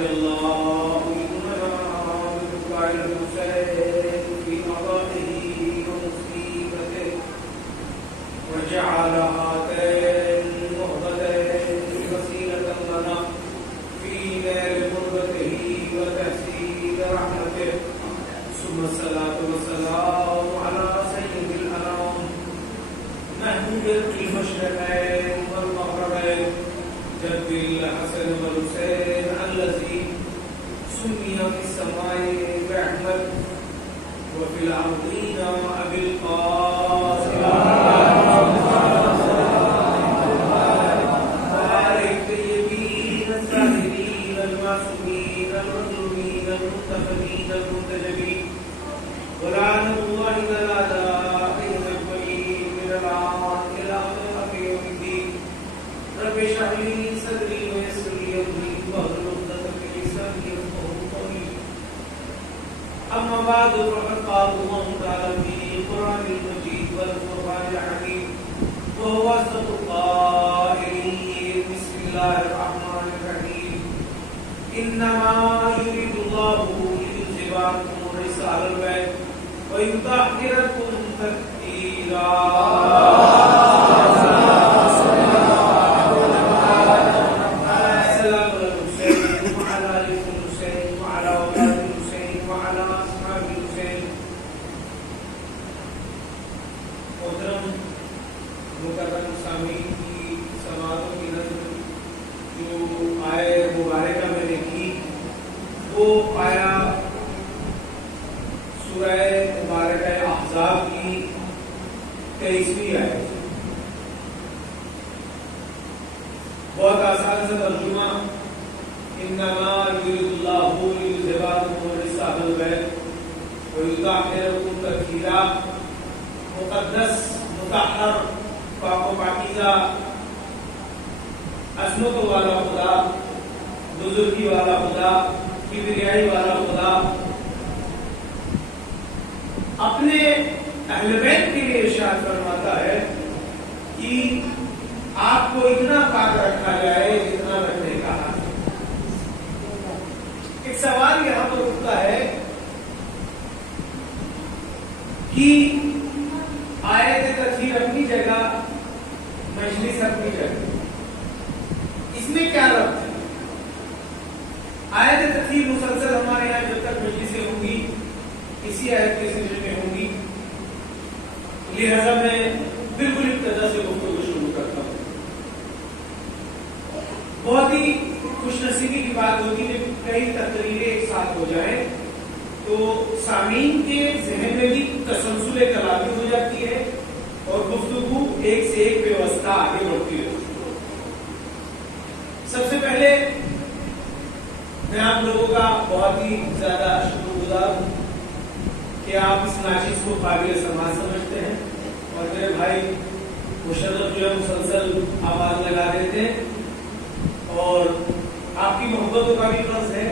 رضي الله عنهما ببكاء الحسين في قضائه ومصيبته وجعل هاتين النهضتين وسيلة لنا في نيل قربته وتحصيل رحمته ثم الصلاة والسلام على سيد الأنام محمود المشرقين والمغربين جد الحسن والحسين الذي سمي في السماء بأحمد وفي الأرضين أبي القاسم وآل الطيبين الطاهرين المعصومين المظلومين المنتخبين المنتجبين ولعنة الله على أعدائهم أجمعين من الآن إلى يوم الدين رب اشرح لي صدري ويسر لي أمري واحلل عقدة من لساني يفقهوا قولي أما بعد فقد قال الله تعالى في القرآن المجيد والفرقان الحميد وهو أصدق القائلين بسم الله الرحمن الرحيم إنما يريد الله ليذهب عنكم الرجس أهل البيت ويطهركم تطهيرا بہت آسان سے ترجمہ انما یرید اللہ لیذھب عنکم الرجس اہل البیت ویطہرکم تطہیرا مقدس مطہر پاک و پاکیزہ عظمت والا خدا بزرگی والا خدا کبریائی والا خدا اپنے اہل بیت کے لیے ارشاد فرماتا ہے کہ آپ کو اتنا پاک رکھا جائے جتنا رکھنے کا ہے۔ ایک سوال یہاں پر اٹھتا ہے کہ آیت تطہیر اپنی جگہ مجلس اپنی جگہ، اس میں کیا ربط ہے؟ آیت تطہیر مسلسل ہمارے یہاں جب تک مجلسیں ہوں گی اسی آیت کے سلسلے میں ہوں گی، لہذا میں بالکل ابتدا سے گفتگو شروع کرتا ہوں۔ بہت ہی خوش نصیبی کی بات ہوتی ہے کہ کئی تقریریں ایک ساتھ ہو جائیں تو سامعین کے ذہن میں بھی تسلسل کلامی ہو جاتی ہے اور گفتگو ایک سے ایک پیوستہ آگے بڑھتی ہے۔ سب سے پہلے میں آپ لوگوں کا بہت ہی زیادہ شکر گزار ہوں کہ آپ اس ناچیز کو قابل سماعت سمجھتے ہیں، اور میرے بھائی مشرف جو ہے مسلسل آواز لگا دیتے ہیں، اور آپ کی محبتوں کا بھی فرض ہے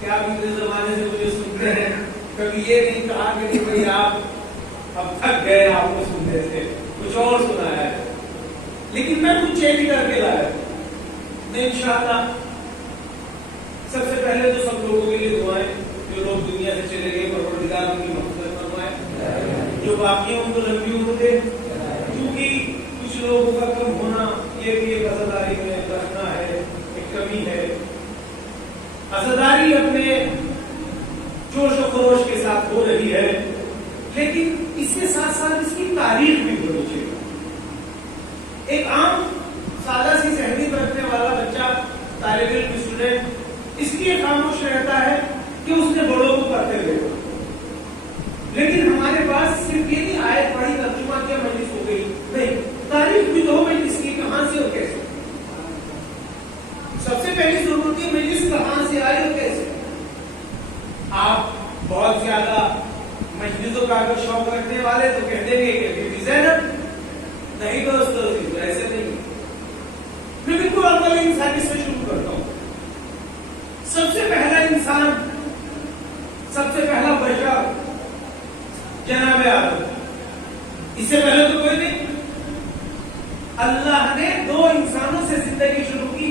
کہ آپ اتنے زمانے سے مجھے سنتے ہیں، کبھی یہ نہیں کہا کہ بھائی آپ اب تھک گئے آپ کو سنتے تھے، کچھ اور سنایا ہے، لیکن میں کچھ چینج کر کے لایا میں انشاءاللہ۔ سب سے پہلے تو سب لوگوں کے لیے دعائیں، جو لوگ دنیا سے چلے گئے پروردگار ان کی مغفرت فرمائے، جو باقی ہیں ان کو لمبی عمر دے، کیونکہ کچھ لوگوں کا کم ہونا یہ بھی ایک عزاداری میں رکھنا ہے، ایک کمی ہے۔ عزاداری اپنے جوش و خروش کے ساتھ ہو رہی ہے، لیکن اس کے ساتھ ساتھ اس کی تاریخ بھی ہونی چاہیے۔ ایک عام سادہ سی ذہنیت رکھنے والا بچہ، طالب علم، اسٹوڈنٹ، اس لیے خاموش رہتا ہے کہ اس نے بڑوں کو پڑھتے دیکھا، لیکن ہمارے پاس صرف یہ نہیں آیت پڑھی ترجمہ کیا مجلس ہو گئی، نہیں، تاریخ بھی تو مجلس کی کہاں سے اور کیسے۔ سب سے پہلی ضرورت ہے مجلس کہاں سے آئی اور کیسے۔ آپ بہت زیادہ مجلسوں کا اگر شوق رکھنے والے تو کہہ دیں گے کہ بی زینب، نہیں دوستو ایسے نہیں۔ میں بالکل اول انسانی سے شروع کرتا ہوں۔ سب سے پہلا انسان، سب سے پہلا بشر جناب آدم، اس سے پہلے تو کوئی نہیں۔ اللہ نے دو انسانوں سے زندگی شروع کی،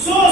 100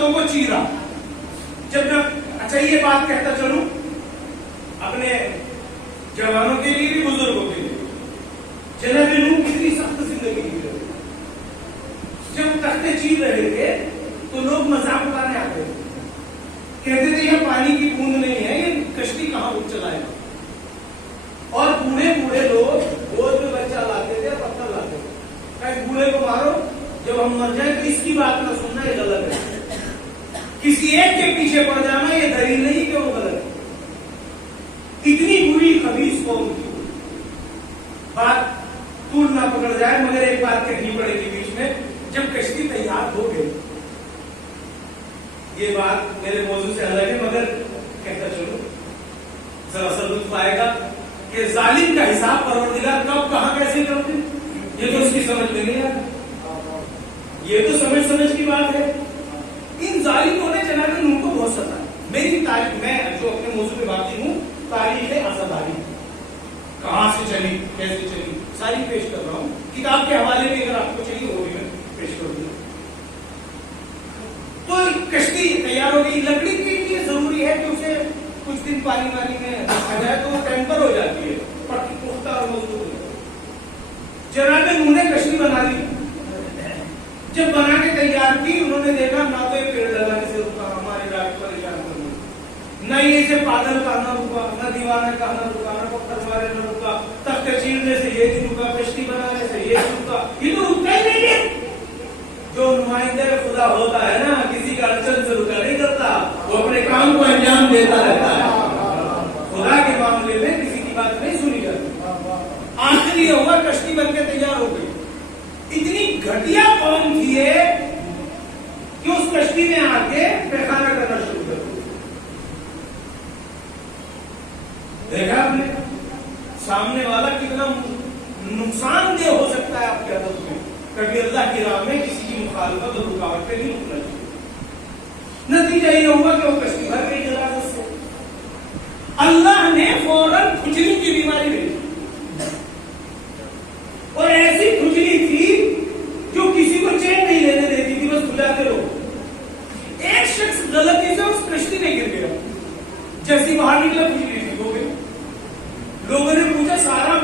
تختوں کو چیرا. جب میں اچھا یہ بات کہتا چلوں اپنے جوانوں کے لیے بھی بزرگوں کے لیے, جناب نوح کتنی سخت زندگی جی رہے. جب تختے چیر رہے تھے تو لوگ مذاق اڑانے آتے تھے, کہتے تھے یہ پانی کی بوند نہیں ہے, یہ کشتی کہاں اٹھ چلائے گا. اور بوڑھے بوڑھے لوگ گود میں بچہ لاتے تھے, پتھر لاتے تھے, کہ بوڑھے کو مارو, جب ہم مر جائیں تو اس کی بات نہ سننا, یہ غلط ہے. کسی ایک کے پیچھے پڑ جانا یہ دلیل نہیں کہ وہ غلط ہے. اتنی بری خبیث قوم کی بات طول نہ پکڑ جائے, مگر ایک بات کہنی پڑے گی بیچ میں. جب کشتی تیار ہو گئی, یہ بات میرے موضوع سے الگ ہے مگر کہتا چلو ذرا سا لطف آئے گا کہ ظالم کا حساب پروردگار کب کہاں کیسے کرتے, یہ تو اس کی سمجھ میں نہیں آتا. یہ تو سمجھ کی بات ہے. ان ظالموں نے جناب نوح کو بہت ستایا. میری تاریخ, میں جو اپنے موضوع پہ باقی ہوں, تاریخ آزاداری کہاں سے چلی کیسے چلی ساری پیش کر رہا ہوں. کتاب کے حوالے میں اگر آپ کو چاہیے وہ بھی میں پیش کر دوں. تو کشتی تیار ہو گئی. لکڑی کے لیے ضروری ہے کہ اسے کچھ دن پانی میں رکھا جائے تو وہ ٹیمپر ہو جاتی ہے, پکی پختہ اور مضبوط ہو جاتی ہے. جناب نوح نے کشتی بنا لی. جب بنا کے تیار کی, انہوں نے دیکھا نہ تو یہ پیڑ لگانے سے رکا, ہمارے علاقے پر پریشان کرنا, نہ یہ اسے پاگل کہنا رکا, نہ دیوانہ کہنا رکا, نہ پتھر مارے نہ رکا, تخت چیرنے سے یہ نہیں رکا, کشتی بنانے سے یہ نہیں رکا. یہ تو رکتا ہی نہیں ہے. جو نمائندہ خدا ہوتا ہے نا, کسی کا اڑچن سے رکا نہیں کرتا, وہ اپنے کام کو انجام دیتا رہتا ہے. خدا کے معاملے میں کسی کی بات نہیں سنی جاتی. آخر یہ ہوگا کشتی بن کے تیار ہو گئی. اتنی گھٹیا قوم تھی کہ اس کشتی میں آ کے پیخانہ کرنا شروع کر دیا. دیکھا آپ نے سامنے والا کتنا نقصان دہ ہو سکتا ہے آپ کے عدد میں. کبھی اللہ کی راہ میں کسی کی مخالفت اور رکاوٹ پہ نہیں رکنا چاہیے. نتیجہ یہ ہوگا کہ وہ کشتی بھر گئی جنازت سے. اللہ نے فوراً کھجلی کی بیماری بھیجی, اور ایسی کھجلی تھی جو کسی کو چین نہیں لینے دیتی تھی, بس کھلاتے رہو. ایک شخص غلطی سے اس کشتی میں گر گیا, جیسی باہر نکلا کھجلی ٹھیک ہو گئی. لوگوں نے پوچھا سارا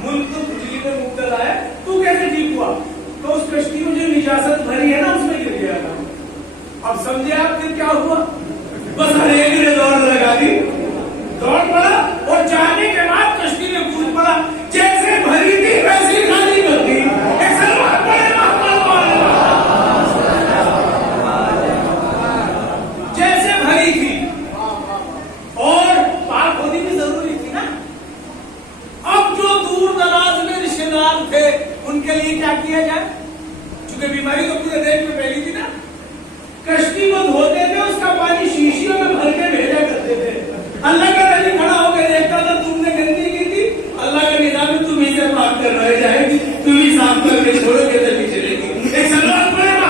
ملک تو کھجلی میں مبتلا ہے, تو کیسے ٹھیک ہوا؟ تو اس کشتی میں جو نجاست بھری ہے نا اس میں گر گیا تھا. اب سمجھے آپ پھر کیا ہوا؟ بس ہر ایک نے دوڑ لگا دی, دوڑ پڑا, اور جانے کے بعد کشتی میں کود پڑا. جیسے بھری تھی ویسی خالی کر دی. جیسے بھری تھی, اور پاک ہوتی بھی ضروری تھی نا. اب جو دور دراز میں رشتے دار تھے ان کے لیے کیا کیا جائے؟ چونکہ بیماری تو پورے دیش میں پھیلی تھی نا, کشتی کو دھوتے تھے, اس کا پانی شیشیوں میں بھر کے بھیجا کرتے تھے. اللہ کا نبی کھڑا ہو کے دیکھتا تھا, تم نے گندگی کی تھی, اللہ کا نظام تم ہی سے پاک کر رہ جائے گی, تم ہی صاف کر کے چھوڑو گے تو پیچھے چلے گی. ایک سلوات پڑے گا.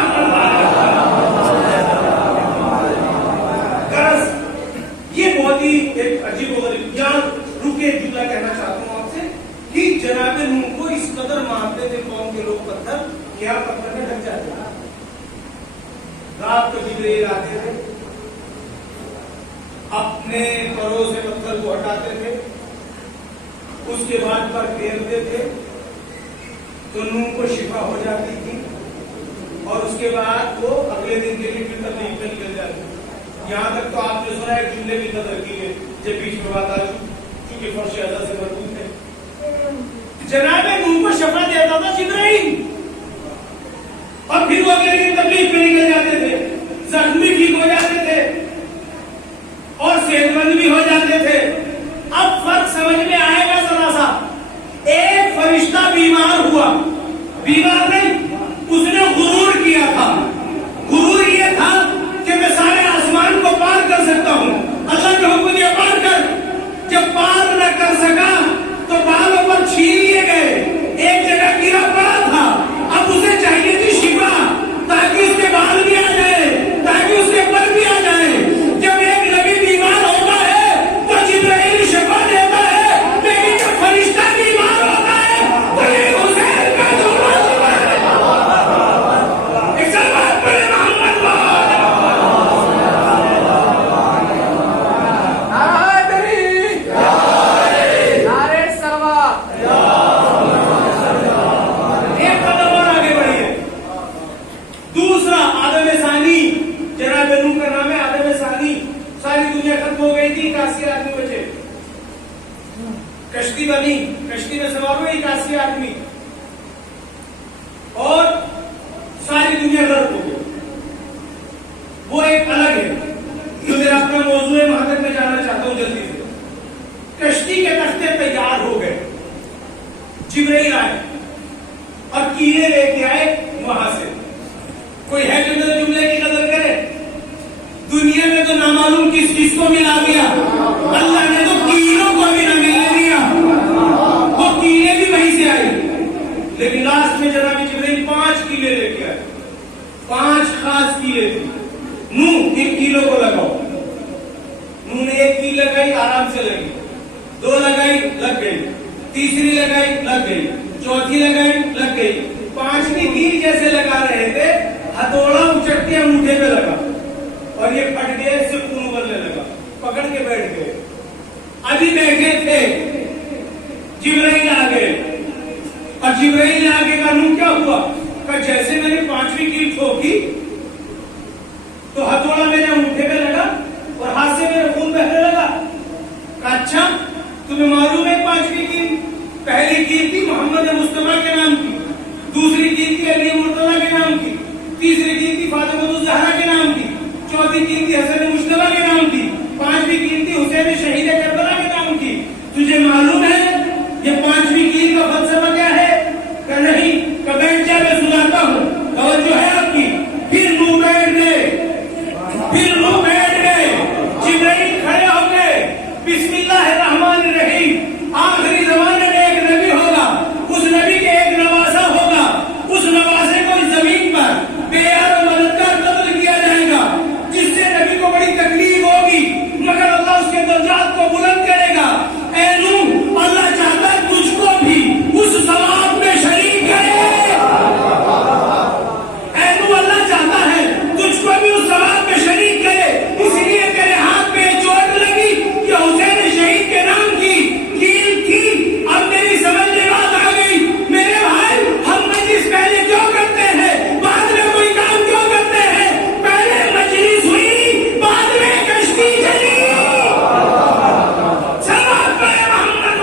یہ بہت ہی ایک عجیب و غریب, یہاں رکے ایک جملہ کہنا چاہتا ہوں آپ سے کہ جناب نوح کو اس قدر مارتے تھے قوم کے لوگ پتھر, کیا پتھر میں ڈھک جاتے. رات کو جبریل آتے تھے, اپنے پروں سے پتھر کو ہٹاتے تھے, اس کے بعد پر پھیرتے تھے تو نوح کو شفا ہو جاتی تھی, اور اس کے بعد وہ اگلے دن کے لیے پھر تبلیغ میں نکل جاتے. یہاں تک تو آپ نے سنا ایک جملے کی قدر کی ہے, جب بیچ میں بات آ چونکہ فرش اعلیٰ سے مربوط ہے. جناب نوح کو شفا دیتا تھا جبرائیل, اور پھر وہ اگلے دن تبلیغ میں نکل جاتے تھے, زخمی ٹھیک ہو جاتے تھے اور صحت مند بھی ہو جاتے تھے. اب فرق سمجھ میں آئے گا ذرا سا. ایک فرشتہ بیمار ہوا, بیمار نہیں, اس نے غرور کیا تھا. غرور یہ تھا کہ میں سارے آسمان کو پار کر سکتا ہوں, اللہ کے حکم دیا پار کر. جب پار نہ کر سکا تو بالوں پر چھین لیے گئے, ایک جگہ گرا پڑا تھا. اب اسے چاہیے تھی شفا, تاکہ ملا دیا، اللہ نے تو کیلوں کو بھی نہ ملنے دیا، وہ کیلے بھی وہیں سے آئی، لیکن لاسٹ میں جناب جبرائیل 5 کیلے لے کے آئے، 5 خاص کیلے تھے۔ نوح 1 کیلو کو لگاؤ، نوح نے 1 کیل لگائی، آرام سے لگی، 2 لگائی لگ گئی، تیسری لگائی لگ گئی، چوتھی لگائی لگ گئی، 5ویں کیل جیسے لگا رہے تھے ہتھوڑا اچک کے انگوٹھے پہ لگا اور یہ پھٹ گیا، اس سے خون ابلنے لگا، پکڑ کے بیٹھ گئے۔ ابھی بیٹھے تھے جبرائیل آ گئے، اور جبرائیل نے آگے کہا نوح کیا ہوا؟ کہ جیسے میں نے 5ویں کیل ٹھوکی تو ہتھوڑا میرے انگوٹھے پہ لگا اور ہاتھ سے میرے خون بہنے لگا۔ اچھا تمہیں معلوم ہے 5ویں کیل؟ پہلی کیل تھی محمد مصطفیٰ کے نام کی، دوسری کیل تھی علی مرتضیٰ کے نام کی، تیسری کیل تھی فاطمہ الزہرا کے نام کی، چوتھی کیل تھی حسن مجتبیٰ کے نام کی، 5ویں کیل تھی حسین شہید کربلا کے نام کی۔ تجھے معلوم ہے یہ 5ویں کیل کا فلسفہ کیا ہے؟ کہ نہیں، کہ بیٹھ جا میں سناتا ہوں، توجہ ہے آپ کی۔ پھر نوح بیٹھ گئے، جبرائیل کھڑے ہو گئے، بسم اللہ الرحمن الرحیم، آخری زمانے میں ایک نبی ہوگا، اس نبی کے ایک نواسا ہوگا، اس نواسے کو اس زمین پر بے یار و مددگار قتل کیا جائے گا، جس سے نبی کو بڑی تکلیف ہوگی، مگر اللہ اس کے درجات کو بلند کرے گا۔ اے نوح، اللہ چاہتا ہے تجھ کو بھی اس ثواب میں شریک کرے، اے نوح اللہ چاہتا ہے تجھ کو بھی اس ثواب میں شریک کرے، اسی لیے تیرے ہاتھ پہ چوٹ لگی کہ حسین شہید کے نام کی کیل تھی۔ اب میری سمجھ میں بات آ گئی میرے بھائی، ہم مجلس پہلے کیوں کرتے ہیں، بعد میں کوئی کام کیوں کرتے ہیں؟ پہلے مجلس ہوئی، بعد میں کشتی چلی، ثواب پہ محمد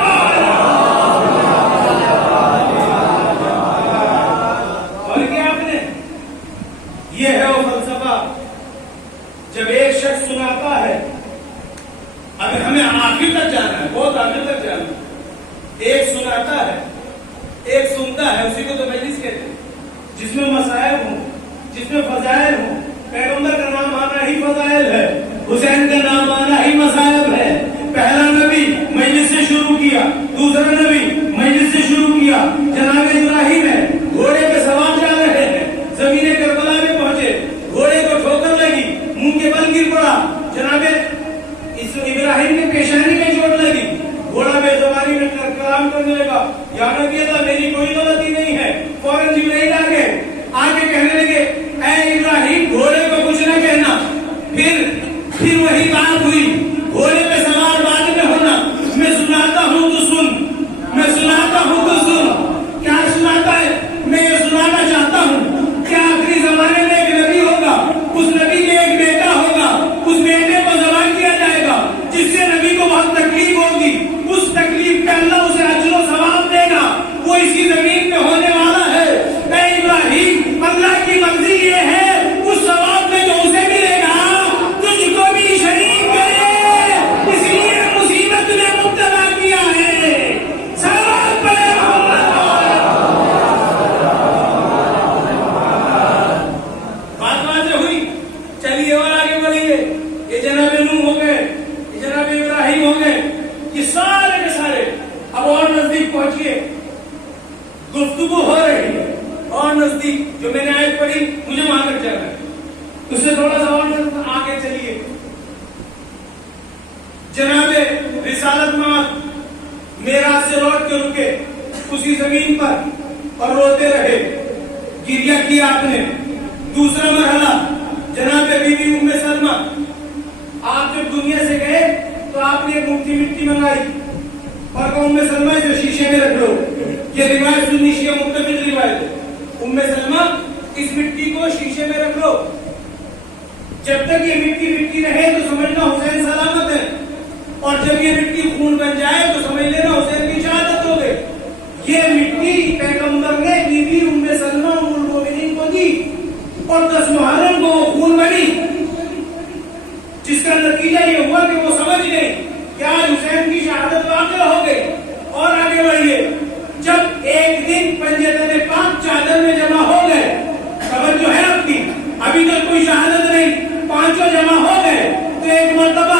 اور کیا آپ نے، یہ ہے وہ فلسفہ جب ایک شخص سناتا ہے۔ اب ہمیں آخر تک جانا ہے، بہت آخر تک جانا ہے۔ ایک سناتا ہے، ایک سنتا ہے، اسی کو تو مجلس کہتے ہیں، جس میں مسائل ہوں، جس میں فضائل ہوں۔ پیغمبر کا نام آنا ہی فضائل ہے، حسین کا نام آنا ہی مصائب ہے۔ پہلا نبی مجلس سے شروع کیا، دوسرا نبی مجلس سے شروع کیا۔ جناب ابراہیم ہے، گھوڑے پہ سوار جا رہے ہیں، زمین کربلا میں پہنچے، گھوڑے کو ٹھوکر لگی، منہ کے بل گر پڑا، جناب ابراہیم کے پیشانی میں چوٹ لگی، گھوڑا بے زبانی میں کلام کرنے لگا، یا نبی اللہ میری کوئی غلطی نہیں ہے۔ فوراً جبرائیل آ گئے، آگے کہنے لگے اے ابراہیم گھوڑے کو کچھ نہ کہنا۔ پھر وہی بات ہوئی، گھوڑے پہ سوار بعد میں ہونا، میں سناتا ہوں تو سن، میں سناتا ہوں تو سن۔ کیا سناتا ہے؟ میں یہ سنانا چاہتا ہوں کہ آخری زمانے میں ایک نبی ہوگا، اس نبی کے ایک بیٹا ہوگا، اس بیٹے کو ذبح کیا جائے گا، جس سے نبی کو بہت تکلیف ہوگی، اس تکلیف پہ اللہ اسے اجر و ثواب دے گا، وہ اسی زمین پہ ہونے والا ہے۔ اے ابراہیم، اللہ کی مرضی یہ ہے اس ثواب میں جو اسے ملے گا تجھ کو بھی شریک کرے، اس لیے مصیبت میں مبتلا کیا ہے۔ ثواب پہ بات واضح ہوئی، چلیے اور آگے بڑھیے۔ یہ جناب نوح ہو گئے، یہ جناب ابراہیم ہو گئے، یہ سارے کے سارے اب اور نزدیک پہنچیے، گفتگو ہو رہی ہے اور نزدیک، جو میں نے آیت پڑھی مجھے وہاں تک جانا ہے، اس سے تھوڑا سا اور آگے چلیے۔ جناب رسالت مآب معراج سے لوٹ کے رکے اسی زمین پر اور روتے رہے، گریہ کیا آپ نے۔ دوسرا مرحلہ جناب بی بی ام سلمہ، آپ جب دنیا سے گئے تو آپ نے ایک مٹھی مٹی منگائی اور کہا ام سلمہ اسے شیشے میں رکھ لو۔ یہ روایت سنی شیعہ متفق روایت ہے، ام سلمہ اس مٹی کو شیشے میں رکھ لو، جب تک یہ مٹی مٹی رہے تو سمجھنا حسین سلامت ہے، اور جب یہ مٹی خون بن جائے تو سمجھ لینا حسین کی شہادت ہو گئی۔ یہ مٹی پیغمبر نے بی بی ام سلمہ ام المؤمنین کو دی اور 10 محرم کو خون بنی، جس کا نتیجہ یہ ہوا کہ وہ سمجھ گئے کہ آج حسین کی شہادت واقع ہو گئی۔ اور آگے بڑھیے، جب ایک دن پنجتن پاک چادر میں جمع ہو گئے، خبر جو ہے آپ کی، ابھی تک کوئی شہادت نہیں، 5 جمع ہو گئے، تو ایک مرتبہ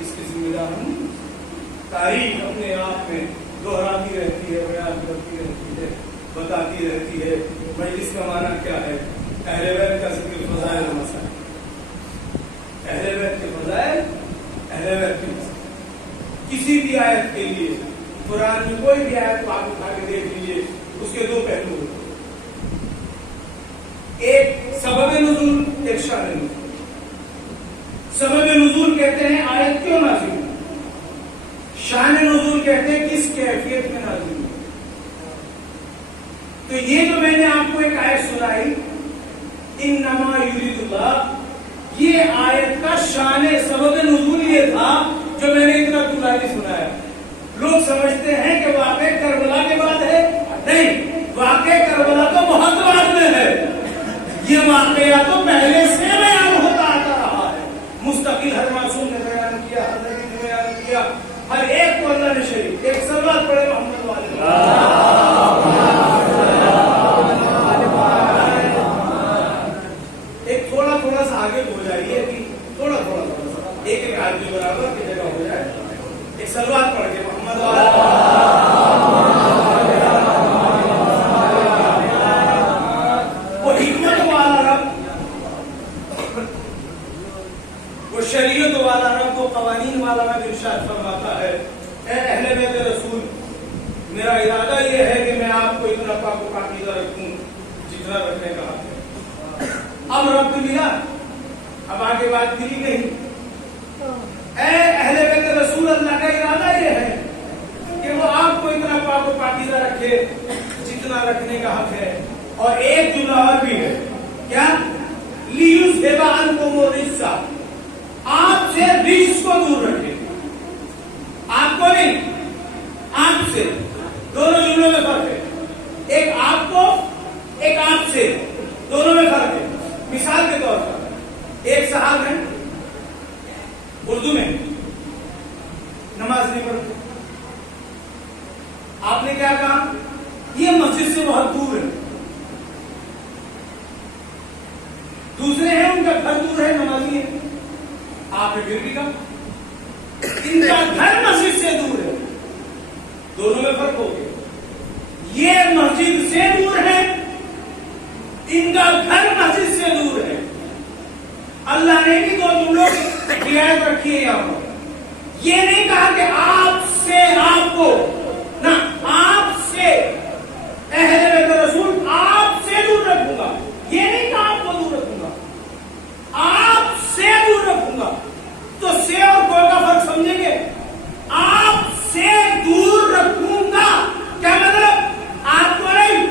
اس کی ذمہ دار ہوں. تاریخ اپنے آپ میں دہراتی رہتی ہے، بیان کرتی رہتی ہے، بتاتی رہتی ہے مجلس کا معنی کیا ہے. اہل بیت کا ذکر فضائل و مسائل، اہل بیت کے فضائل، اہل بیت کے مسائل. کسی بھی آیت کے لیے قرآن میں کوئی بھی آیت کو آپ اٹھا کے دیکھ لیجیے، اس کے دو پہلو ہوتے ہیں. ایک سبب نزول، ایک شان نزول. سبب نزول کہتے ہیں آیت کیوں نازل ہوئی، شان نزول کہتے ہیں کس کیفیت میں نازل ہوئی. تو یہ جو میں نے آپ کو ایک آیت سنائی انما یرید اللہ، یہ آیت کا شان سبب نزول یہ تھا جو میں نے اتنا طولانی سنایا. لوگ سمجھتے ہیں کہ واقع کربلا کے بعد ہے، نہیں، واقع کربلا تو بہت بعد میں ہے. یہ واقعہ تو پہلے سے بیان ہوتا آتا رہا ہے. مستقل ہر معصوم نے بیان کیا، ہر نبی نے بیان کیا، ہر ایک کو اللہ نے شریف. ایک صلوات پڑھے محمد والے. ایک تھوڑا تھوڑا سا آگے ہو جائیے کہ تھوڑا تھوڑا سا ایک ایک آدمی برابر کی جگہ ہو جائے. ایک صلوات پڑھ کے محمد والے. وہ حکمت والا رب، وہ شریعت والا رب، وہ قوانین والا رب ارشاد فرماتا ہے اے اہل بیت رسول، میرا ارادہ یہ ہے کہ میں آپ کو اتنا پاک و پاکیزہ رکھوں جتنا رکھنے کا حق ہے. اب رب ملا، اب آگے بات ملی نہیں. اے اہل بیت رسول، اللہ کا ارادہ یہ ہے کہ وہ آپ کو اتنا پاک و پاکیزہ رکھے جتنا رکھنے کا حق ہے. اور ایک جملہ اور بھی ہے، کیا؟ لیذھب عنکم الرجس، آپ سے رجس کو دور رکھے. آپ کو نہیں، آپ سے. دونوں جملوں میں فرق ہے. ایک آپ کو، ایک آپ سے، دونوں میں فرق ہے. مثال کے طور پر ایک صاحب ہے اردو میں نماز نہیں پڑھتے. آپ نے کیا کہا؟ یہ مسجد سے بہت دور ہے. دوسرے ہیں ان کا گھر دور ہے، نمازی ہے. آپ نے پھر بھی کہا ان کا گھر مسجد سے دور ہے. دونوں میں فرق ہو گیا. یہ مسجد سے دور ہے، ان کا گھر مسجد سے دور ہے. اللہ نے بھی دو جملوں کی رعایت رکھی ہے یہاں پر. یہ نہیں کہا کہ آپ سے آپ کو، نہ، آپ سے اہل بیت رسول آپ سے دور رکھوں گا. یہ نہیں کہا آپ کو دور رکھوں گا، آپ سے دور رکھوں گا. تو سے اور کو کا فرق سمجھیں گے. آپ سے دور رکھوں گا کیا مطلب؟ آپ کو نہیں،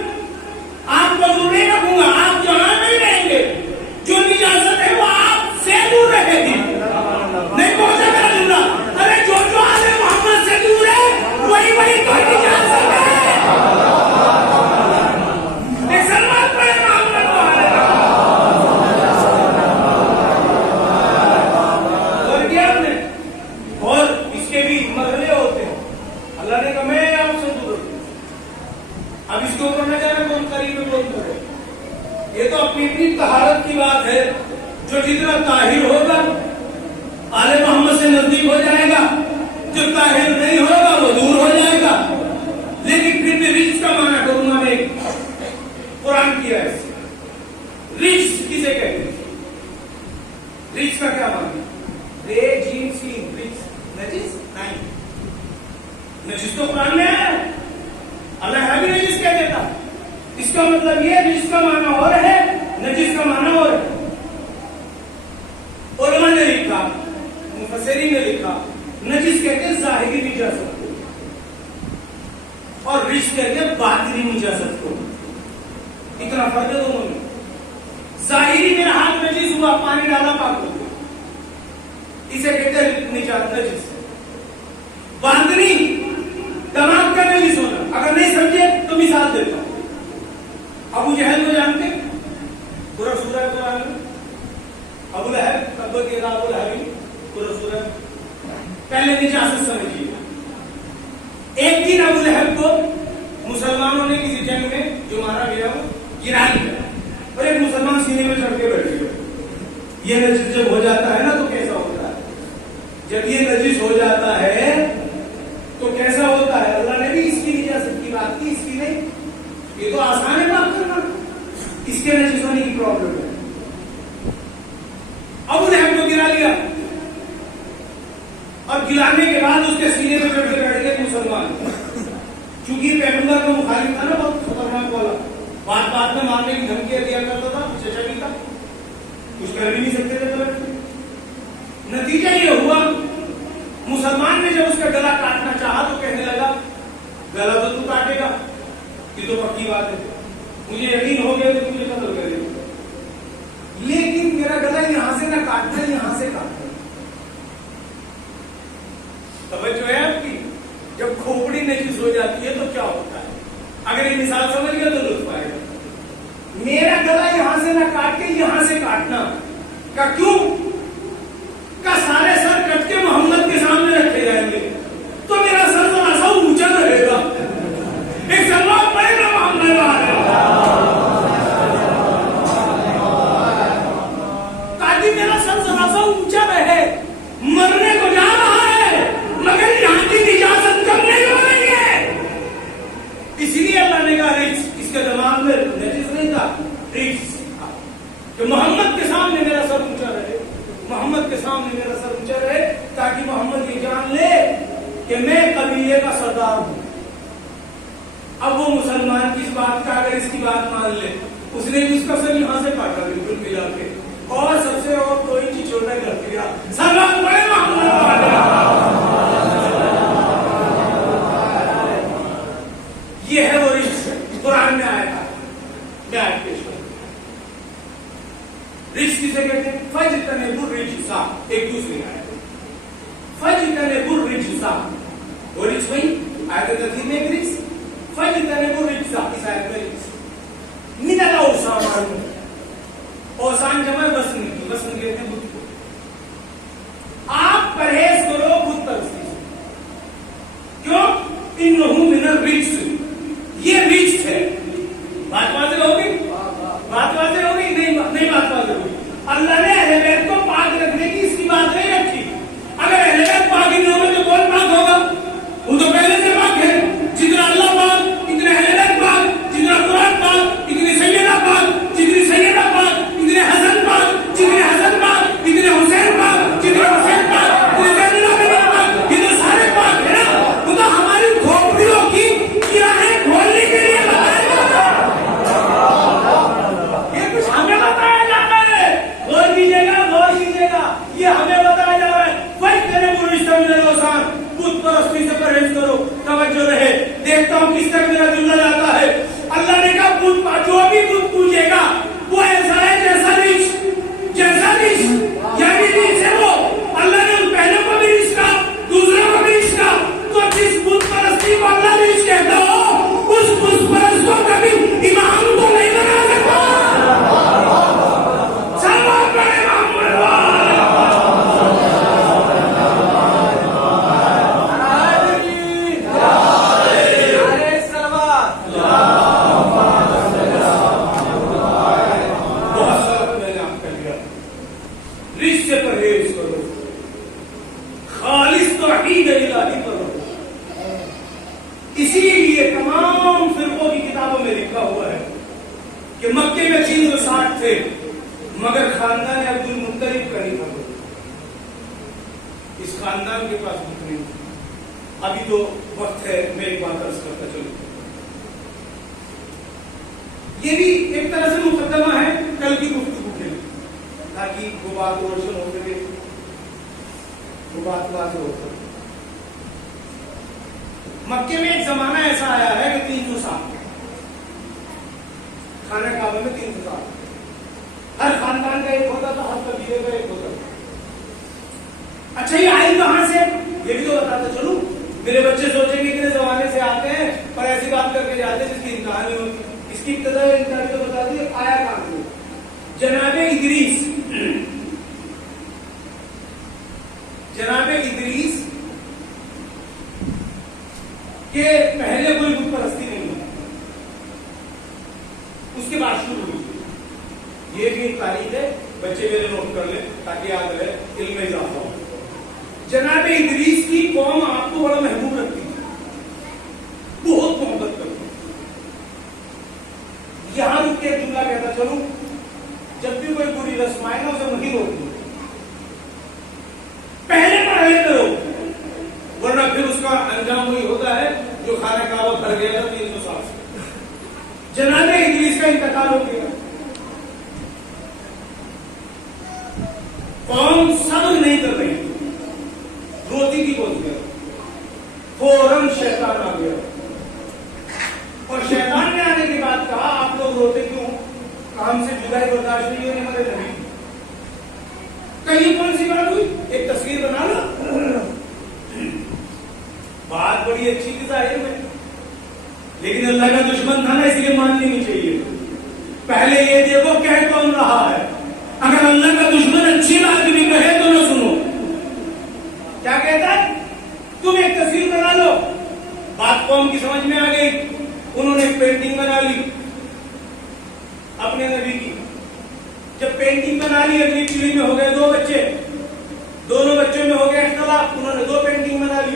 آپ کو دور نہیں رکھوں گا. آپ جہاں نہیں رہیں گے، جو نجاست ہے وہ آپ سے دور رکھے گی. نہیں پہنچا میرا جملہ. ارے جو آل محمد سے دور ہے وہی وہی کوئی نجاست ہے. ایک سلوات پڑھے محمد والے. اور کیا ہم نے، اور اس کے بھی مرحلے ہوتے ہیں. اللہ نے کہا میں آپ سے دور رکھوں. اب اس کے اوپر نہ جانا کون قریب میں کون دور ہے. یہ تو اپنی طہارت کی بات ہے. جو جتنا طاہر ہوگا آل محمد سے نزدیک ہو جائے گا، جو طاہر نہیں ہوگا وہ دور ہو جائے گا. لیکن پھر بھی رجس کا معنی کروں گا میں. قرآن کی آیت سے رجس کسے کہتے ہیں؟ رجس کا کیا معنی؟ رے جیم سین، رجس نجس نہیں. نجس تو قرآن میں ہے، اللہ ہے بھی نجس کہہ دیتا. اس کا مطلب یہ رجس کا معنی اور ہے، نجس کا معنی اور ہے. علماء نے لکھا، مفسرین نے لکھا، نجس کہتے ہیں ظاہری نجاست کو اور رجس کہتے ہیں باطنی نجاست کو. اتنا فرق ہے دونوں میں. ظاہری میرا ہاتھ نجس ہوا، پانی ڈالا پاک ہو گیا، اسے کہتے ہیں نجس. باطنی دماغ کا نجس ہونا. اگر نہیں سمجھے تو مثال دیتا ہوں. ابو جہل کو جانتے؟ پورا سورہ قرآن میں ابو لہب، ابو کے ابو لہب پورا سورہ. پہلے نجاست سمجھیے. ایک دن ابو لہب کو مسلمانوں نے کسی جنگ میں جو مارا گیا وہ گرا دیا اور ایک مسلمان سینے میں چڑھ کے بیٹھ گیا. یہ نجس جب ہو جاتا ہے نا تو کیسا ہوتا ہے؟ جب یہ نجس ہو جاتا ہے تو کیسا ہوتا ہے؟ اللہ نے بھی اس کی نجاست کی بات کی، اس کی نہیں. یہ تو آسان ہے بات کرنا، اس کے نجس ہونے کی پرابلم ہے. ابو لہب کو گرا لیا اور گرانے کے بعد اس کے سینے میں بیٹھ گئے مسلمان. چونکہ پیغمبر کا مخالف تھا نا، بہت خطرناک والا، بات بات میں مارنے کی دھمکیاں دیا کرتا تھا، چچا بھی تھا، کچھ کر بھی نہیں سکتے تھے. نتیجہ یہ ہوا مسلمان نے جب اس کا گلا کاٹنا چاہا تو کہنے لگا گلا تو کاٹے گا، یہ تو پکی بات ہے، مجھے یقین ہو گیا تو مجھے قتل کرے گا، لیکن میرا گلا یہاں سے نہ کاٹنا، یہاں سے کاٹنا. توجہ ہے آپ کی؟ جب کھوپڑی نجس ہو جاتی ہے تو کیا ہوتا ہے؟ اگر یہ مثال سمجھ گیا تو لطف آئے گا. میرا گلا یہاں سے نہ کاٹ کے یہاں سے کاٹنا کا کیوں؟ کا سارے سر کٹ کے محمد کے سامنے رکھے جائیں گے تو میرا سر ذرا سا اونچا رہے گا. ایک سلام پڑے گا محمد تاکہ میرا سر ذرا سا اونچا رہے. مرنے کو جا رہا ہے مگر یہاں کی اجازت کم نہیں ہو رہی ہے. اس لیے اللہ نے کہا رجس، اس کے دماغ میں نجس نہیں تھا، رجس کہ محمد کے سامنے میرا سر اونچا رہے، محمد کے سامنے میرا سر اونچا رہے، تاکہ محمد یہ جان لے کہ میں قبیلے کا سردار ہوں. اب وہ مسلمان کس بات کا، اگر اس کی بات مان لے، اس نے بھی اس کا سر یہاں سے کاٹا بالکل ملا کے، اور سب سے اور 2 انچ چھوٹا کر دیا. سلام پڑے محمد. یہ ہے وہ رجس، قرآن میں آیا تھا. میں آیت پیش کروں. رجس کسے کہتے ہیں؟ فَاجْتَنِبُوا الرِّجْسَ. ایک دوسری آیت فَاجْتَنِبُوا الرِّجْسَ. وہ رجس وہی آیت ترتیب میں ایک رجس. فَاجْتَنِبُوا الرِّجْسَ اس آیت میں رجس مِنَ الْأَوْثَانِ. اوثان جمع وثن کی، وثن کہتے ہیں بت کو. آپ پرہیز کرو بت پرستی سے. کیوں؟ اِنَّهُ مِنَ الرِّجْسِ. یہ رجس ہے. بات واضح ہو گئی؟ بات واضح ہو گئی؟ نہیں بات واضح ہو گئی. اللہ نے اہل بیت کو پاک رکھنے کی اس کی بات نہیں رکھی. اگر اہل بیت پاک ہی نہیں ہوگا تو کون پاک ہوگا؟ وہ تو پہلے سے پاک ہے. جتنا اللہ پاک، اتنا اہل بیت پاک، جتنا قرآن پاک، اتنی سیدہ پاک، جتنی سیدہ پاک، اتنے حسن پاک، جتنے حسن پاک، اتنے حسین پاک، جتنے حسین پاک، اتنے زینب پاک، یہ تو سارے پاک ہے نا. وہ تو ہماری کھوپڑیوں کی راہیں کھولنے کے لیے بتایا جاتا ہے. یہ کچھ ہمیں بتایا جا رہا ہے. غور کیجیے گا، غور کیجیے گا، یہ ہمیں بتایا جا رہا ہے. بت پرستی سے پرہیز کرو. توجہ رہے، دیکھتا ہوں کس تک میرا جملہ جاتا ہے. اللہ نے کہا بت، جو بھی بت پوجے گا وہ ایسا ہے جیسا رچ، جیسا رچ، یعنی رچ ہے وہ. اللہ نے ان پہلے کو بھی رچ کا، دوسرے کو بھی رچ کا. تو جس بت پرستی کو اللہ رچ کہتا ہو، اس بت پرست کو کبھی امام تو نہیں بنا سکتا. سلام پڑھے محمد. اسی لیے تمام فرقوں کی کتابوں میں لکھا ہوا ہے کہ مکے میں 360 تھے مگر خاندان عبد المطلب کا نہیں تھا. اس خاندان کے پاس بت نہیں. ابھی تو وقت ہے، میں ایک بات عرض کرتا چلوں. یہ بھی ایک طرح سے مقدمہ ہے کل کی گفتگو کے لیے، تاکہ وہ بات روشن ہو سکے، وہ بات واضح ہو سکے. مکے میں ایک زمانہ ایسا آیا ہے کہ 300 سال خانہ کعبہ میں 300 سال ہر خاندان کا ایک ہوتا تھا، ہر قبیلے کا ایک ہوتا تھا. اچھا یہ آئی کہاں سے؟ یہ بھی تو بتاتا چلوں. میرے بچے سوچیں گے کہ زمانے سے آتے ہیں اور ایسی بات کر کے جاتے ہیں جس کی انتہا نہیں ہوتی. اس کی ابتدا تو بتا دی آیا کہاں سے. جناب ادریس، جناب ادریس کہ پہلے کوئی بت پرستی نہیں ہوئی، اس کے بعد شروع ہوئی. یہ بھی ایک تاریخ ہے، بچے میرے نوٹ کر لیں تاکہ یاد رہے، علم میں اضافہ ہو. جناب ادریس کی قوم آپ کو بڑا محبوب رکھتی تھی، بہت محبت کرتی تھی. یہاں رک کے ایک جملہ کہتا چلوں، جب بھی کوئی بری رسم آئے نا اسے نہیں روکتی، پہلے پڑھائی کرو، ورنہ پھر اس کا انجام وہی ہوتا ہے جو خانہ کعبہ بھر گیا تھا 300 سال سے. جناب ادریس کا انتقال ہو گیا، قوم صبر نہیں کر رہی، روتی کی بول گیا، فوراً شیطان آ گیا، اور شیطان نے آنے کے بعد کہا آپ لوگ روتے کیوں؟ کام سے جدائی برداشت نہیں ہونے ہمارے نبی. کہیں کون سی بات ہوئی؟ ایک تصویر بنا لو. بات بڑی اچھی تھی ظاہر میں، لیکن اللہ کا دشمن تھا نا، اس لیے ماننی نہیں چاہیے. پہلے یہ دیکھو کہہ کون رہا ہے. اگر اللہ کا دشمن اچھی بات بھی کہے تو نہ سنو. کیا کہتا ہے؟ تم ایک تصویر بنا لو. بات قوم کی سمجھ میں آ گئی، انہوں نے ایک پینٹنگ بنا لی اپنے نبی کی. جب پینٹنگ بنا لی، اگلی پیڑھی میں ہو گئے 2 بچے، دونوں بچوں میں ہو گئے اختلاف، انہوں نے 2 پینٹنگ بنا لی.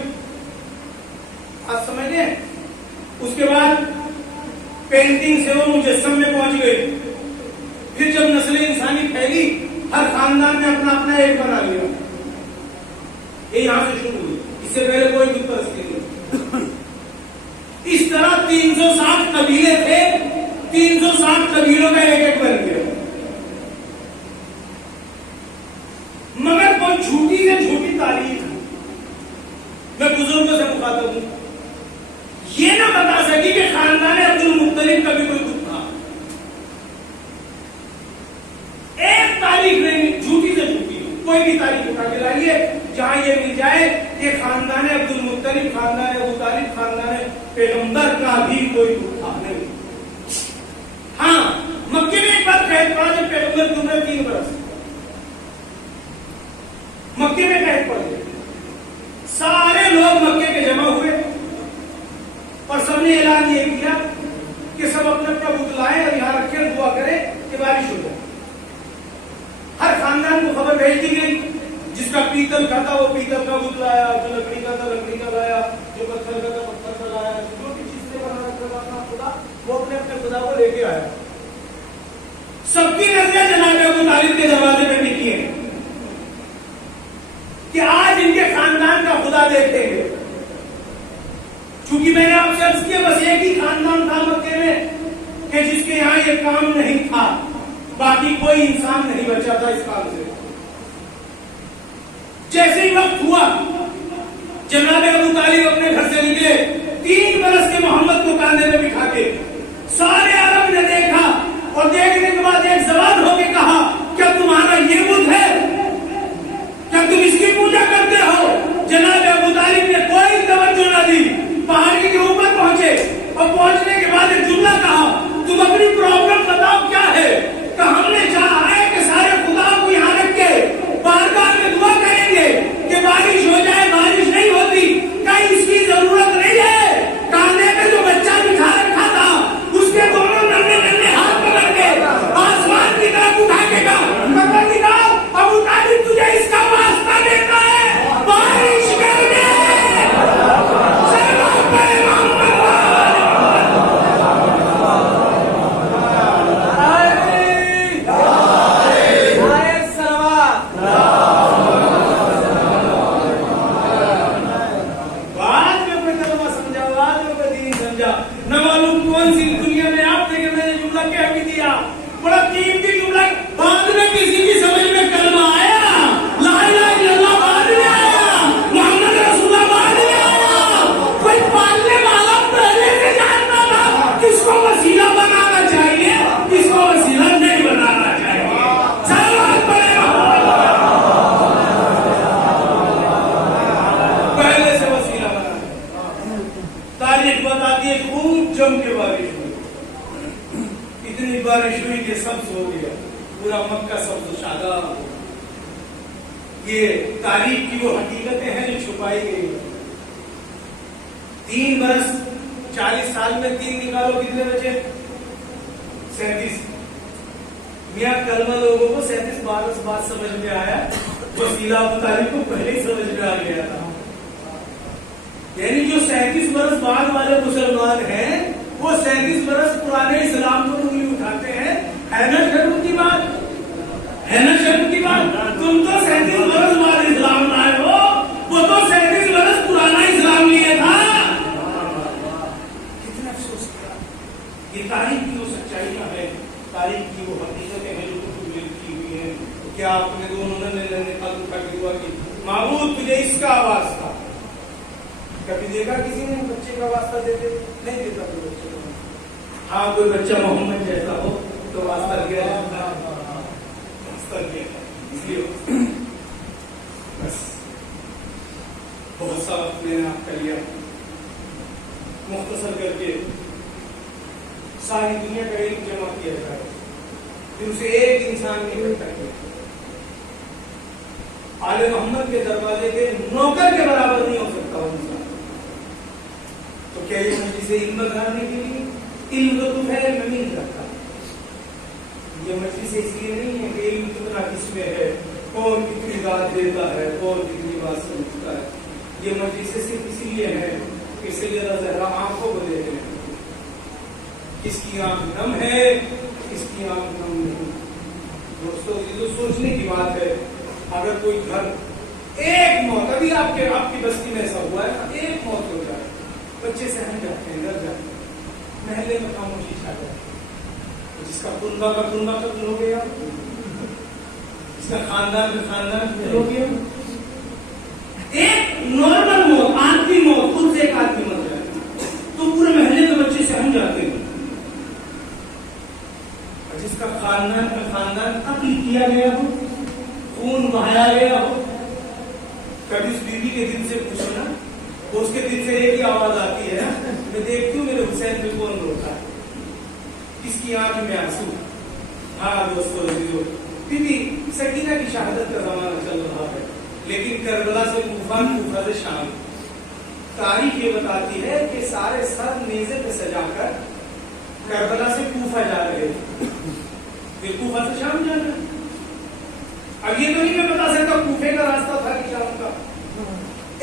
آپ سمجھ گئے؟ اس کے بعد پینٹنگ سے وہ مجسم میں پہنچ گئی. پھر جب نسل انسانی پھیلی، ہر خاندان نے اپنا اپنا ایک بنا لیا. یہ یہاں سے شروع ہوئی، اس سے پہلے کوئی بت پرستی نہیں. اس طرح 360 قبیلے تھے، 360 قبیلوں کا ایک ایک بن گیا. مگر کوئی جھوٹی سے جھوٹی تاریخ، میں بزرگوں سے مخاطب ہوں، یہ نہ بتا سکی کہ خاندان عبد المطلب کا بھی کوئی بت تھا. ایک تاریخ نہیں، جھوٹی سے جھوٹی کوئی بھی تاریخ اٹھا کے لائیے جہاں یہ مل جائے کہ خاندان عبد المطلب، خاندان ابو طالب، خاندان پیغمبر کا بھی کوئی بت تھا نہیں. ہاں مکے میں ایک بات قید پڑا جب پیغمبر گزرے 3 برس، مکے میں قید پڑ گئے. سارے لوگ مکے کے جمع ہوئے اور سب نے اعلان یہ کیا کہ سب اپنا اپنا بت لائیں اور یہاں رکھیں، دعا کریں کہ بارش ہو جائے. ہر خاندان کو خبر بھیج دی گئی، جس کا پیتل کا تھا وہ پیتل کا بت لایا، جو لکڑی کا تھا لکڑی کا لایا، جو پتھر کا تھا پتھر کا لایا، جو بھی چیز سے بنا رکھا تھا خدا وہ اپنے اپنے خدا کو لے کے آیا. سب کی نظریں جناب ابو طالب کے دروازے پہ ٹکی ہیں کہ آج ان کے خاندان کا خدا دیکھیں گے. چونکہ میں نے آپ سے عرض کیا بس ایک ہی خاندان تھا مکے میں کہ جس کے یہاں یہ کام نہیں تھا، باقی کوئی انسان نہیں بچا تھا اس کام سے. جیسے ہی وقت ہوا، جناب ابو طالب اپنے گھر سے نکلے 3 برس کے محمد کو کاندھے پہ بٹھا کے. سارے عرب نے دیکھا اور دیکھنے کے بعد ایک زبان ہو کے کہا کیا تمہارا یہ بت ہے؟ کیا تم اس کی پوجا کرتے ہو؟ جناب ابو طالب نے کوئی توجہ نہ دی، پہاڑی کے اوپر پہنچے اور پہنچنے کے بعد ایک جملہ کہا تم اپنی پرابلم بتاؤ کیا ہے؟ کہ ہم نے چاہا ہے کہ سارے خدا کو یہاں رکھ کے بارگاہ میں دعا کریں گے کہ بارش ہو جائے، بارش نہیں ہوتی، کہیں اس کی ضرورت نہیں ہے. کاندھے پہ جو بچہ بٹھا رکھا تھا اس کے دونوں ننھے ننھے ہاتھ پکڑ کے آسمان کی طرف اٹھا کے کہا پروردگار ابو طالب تجھے اس کا واسطہ دیتا ہے، بارش کر دے. نہ معلوم کون سی دنیا میں آپ نے کہ میں نے جملہ کہہ بھی دیا، بڑا قیمتی جملہ. بعد میں کسی کی سمجھ میں کلمہ آیا، لا الہ الا اللہ بعد میں آیا، محمد رسول اللہ بعد میں آیا. کوئی پالنے والا پہلے سے جانتا تھا کس کو وسیلہ بنانا چاہیے، کس کو وسیلہ نہیں بنانا چاہیے. سلام پڑے پہلے سے وسیلہ بنا. تاریخ بتاتی ہے خوب جم کے بارش ہوئی، اتنی بارش ہوئی کہ سبز ہو گیا، پورا مکہ سبز و شاداب ہو. یہ تاریخ کی وہ حقیقتیں ہیں جو چھپائی گئی. 3 برس 40 سال میں 3 نکالو کتنے بچے؟ 37. میاں کلمہ لوگوں کو 37 برس بعد سمجھ میں آیا وسیلہ ابو طالب کو پہلے ہی سمجھ میں آ گیا تھا. یعنی جو 37 برس بعد والے مسلمان ہیں وہ 37 برس پرانے اسلام کو انگلی اٹھاتے ہیں. ہے نا شرم کی بات؟ ہے نا شرم کی بات؟ تم تو 37 برس بعد اسلام لائے ہو, وہ تو 37 برس پرانا اسلام لیے تھا. کتنا افسوس کیا. یہ تاریخ کی وہ سچائی کا ہے, تاریخ کی وہ حقیقتیں ہیں جو کتب میں لکھی ہوئی ہیں. کیا آپ نے دونوں نے نکال اٹھا کے دعا کی معبود تجھے اس کا واسطہ. کبھی دیکھا کسی نے بچے کا واسطہ دیتے؟ نہیں دیتا کوئی بچے کا. ہاں کوئی بچہ محمد جیسا ہو تو واسطہ کیا جاتا ہے, واسطہ کیا. اس لیے بس بہت سا وقت میں نے آپ کا لیا, مختصر کر کے ساری دنیا کا علم جمع کیا جائے, پھر اسے ایک انسان نے اکٹھا کیا. آل محمد کے دروازے کے نوکر کے برابر نہیں ہو سکتا وہ انسان. تو کیا یہ مجلس علم بنانے کے لیے علم تو ہے میں نہیں کرتا. یہ مجلس اس لیے نہیں ہے کہ علم کتنا کس میں ہے, کون کتنی بات دیتا ہے, کون کتنی بات سمجھتا ہے. یہ مجلس صرف اس لیے ہے کہ سیدہ زہرا آنکھوں کو دیکھ رہے ہیں. کس کی آنکھ نم ہے, کس کی آنکھ نم نہیں. دوستوں یہ تو سوچنے کی بات ہے. اگر کوئی گھر ایک موت, ابھی آپ کی بستی میں ایسا ہوا ہے, ایک موت ہو جائے, بچے سہن جاتے ہیں, ڈر جاتے ہیں, محلے میں خاموشی چھا جائے. جس کا کنبہ قتل ہو گیا, جس کا خاندان قتل ہو گیا. ایک نارمل موت, آدمی موت, خود سے ایک آدمی مر جائے تو پورے محلے کے بچے سہن جاتے ہیں. جس کا خاندان قتل کیا گیا ہو, خون بہایا گیا ہو, کبھی اس بیوی کے دل سے پوچھو نا, اس کے دل سے ایک ہی آواز آتی ہے, میں دیکھتی ہوں میرے حسین پہ کون روتا ہے, کس کی آنکھ میں آنسو. ہاں دوستو عزیزو, بی بی سکینہ کی شہادت کا زمانہ چل رہا ہے, لیکن کربلا سے کوفہ, کوفہ سے شام. تاریخ یہ بتاتی ہے کہ سارے سر نیزے پہ سجا کر کربلا سے کوفہ جا رہے تھے, پھر کوفہ سے شام جا رہے. اب یہ تو نہیں میں بتا سکتا کوفے کا راستہ تھا کہ شام کا.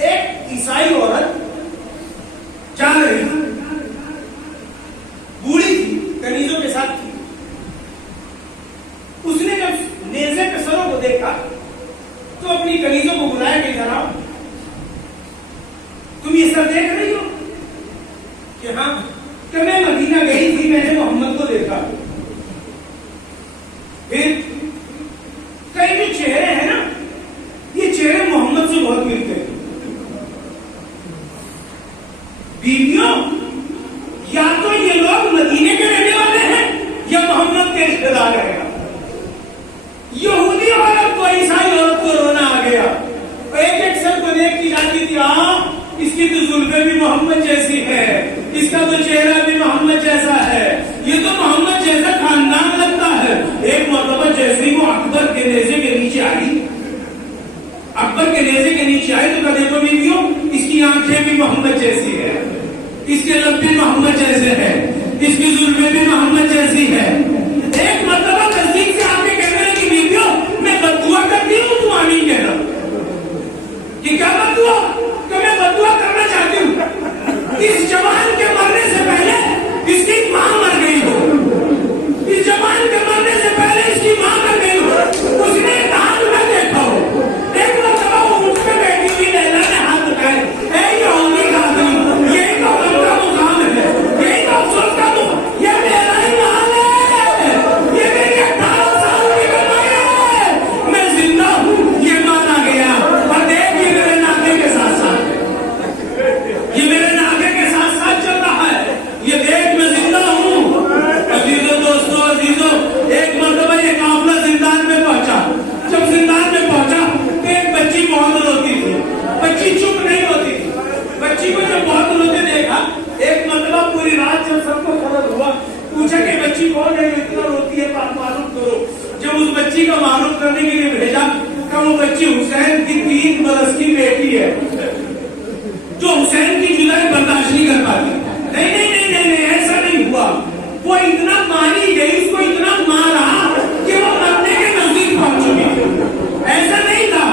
ایک عیسائی عورت جا رہی تھی, بوڑھی تھی, کنیزوں کے ساتھ تھی. اس نے جب نیزے پہ سروں کو دیکھا تو اپنی کنیزوں کو بلایا کہ ذرا تم یہ سب دیکھ رہی ہو؟ کہ ہاں. کہ میں مدینہ گئی تھی, میں نے محمد کو دیکھا. پھر کئی جو چہرے ہیں نا, یہ چہرے محمد سے بہت ملتے ہیں. بیویوں, یا تو یہ لوگ مدینے کے رہنے والے ہیں یا محمد کے رشتے دار ہیں. یہودی عورت کو عیسائی عورت کو رونا آ گیا. ایک ایک سر کو دیکھ کی جاتی تھی, اس کی تو زلفیں بھی محمد جیسی ہے, اس کا تو چہرہ بھی محمد جیسا ہے, یہ تو محمد جیسا خاندان لگتا ہے. ایک مرتبہ جیسے ہی وہ اکبر کے نیزے کے نیچے آئی, اکبر کے نیزے کے نیچے آئی تو کہا دیکھو بیویوں, اس کی آنکھیں بھی محمد جیسی ہے, اس کے لب بھی محمد جیسے ہے, اس کی زلفیں بھی محمد جیسی ہے. ایک مرتبہ نزدیک سے آ کے کہنے لگی بیویوں میں بددعا کرتی ہوں, تم آمین کہنا. کہ کیا بددعا؟ کہ میں بددعا کرنا چاہتی ہوں اس جوان کے مرنے سے پہلے اس کی ماں مر گئی ہو, اس جوان کے مرنے سے پہلے اس کی ماں مر گئی ہو, اس نے دانت نہ دیکھا ہو. ایک مرتبہ وہ اٹھ کے بیٹھی ہوئی لیلا نے ہاتھ اٹھائے, اے یہودی کا آدمی, یہی تو غم کا مقام ہے, یہی تو افسوس کا مقام, یہ میرا ہی محل ہے, یہ میری 18 سال کی کمائی ہے, میں زندہ ہوں, یہ مانا گیا. اور دیکھ یہ میرے ناطے کے ساتھ ساتھ, یہ میرے ناطے کے ساتھ ساتھ چل رہا ہے, یہ دیکھ میں زندہ ہوں. عزیزو دوستو عزیزو, ایک مرتبہ یہ قافلہ زندان میں پہنچا. جب زندان میں پہنچا تو ایک بچی بہت روتی تھی, بچی چپ نہیں ہوتی تھی. بچی کو جب بہت روتے دیکھا, ایک مرتبہ پوری رات جب سب کو خبر ہوا, پوچھا کہ بچی کون ہے جو اتنا روتی ہے, معلوم کرو. جب اس بچی کا معلوم کرنے کے لیے بھیجا, کہ وہ بچی حسین کی 3 برس کی بیٹی ہے, جو حسین کی جدائی برداشت نہیں کر پاتی. نہیں نہیں نہیں نہیں نہیں, ایسا نہیں ہوا. وہ اتنا مانی گئی, اس کو اتنا مارا کہ وہ مرنے کے نزدیک پہنچ چکی. ایسا نہیں تھا.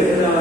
اهدنا